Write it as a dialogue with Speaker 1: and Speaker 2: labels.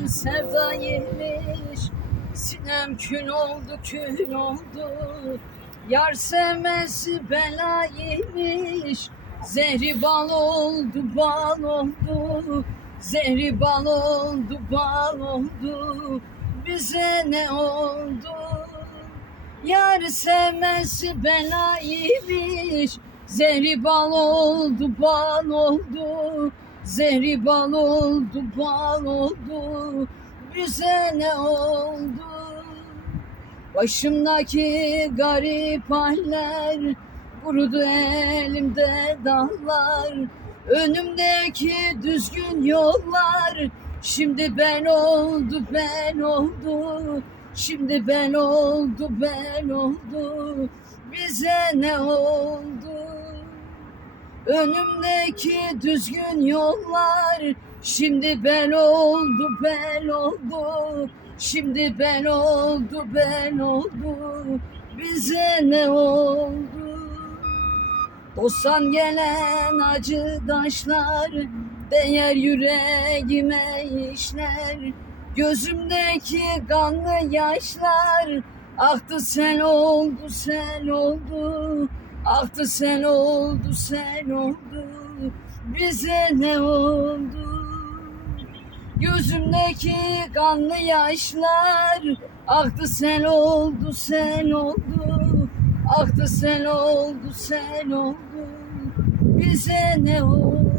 Speaker 1: Gönlüm sevda yemiş Sinem kül oldu kül oldu. Yar sevmesi bela yemiş Zehri bal oldu bal oldu. Zehri bal oldu bal oldu. Bize ne oldu? Yar sevmesi bela yemiş Zehri bal oldu bal oldu Zehri bal oldu bal oldu. Bize ne oldu? Başımdaki garip haller Kurudu elimde dallar Önümdeki düzgün yollar. Şimdi ben oldu ben oldu. Şimdi ben oldu ben oldu. Bize ne oldu Önümdeki düzgün yollar Şimdi ben oldu ben oldu. Şimdi ben oldu ben oldu. Bize ne oldu? Dostan gelen acı taşlar Değer yüreğime işler. Gözümdeki kanlı yaşlar Aktı sen oldu sen oldu Aktı sen oldu sen oldu. Bize ne oldu? Gözümdeki kanlı yaşlar. Aktı sen oldu sen oldu. Aktı sen oldu sen oldu. Bize ne oldu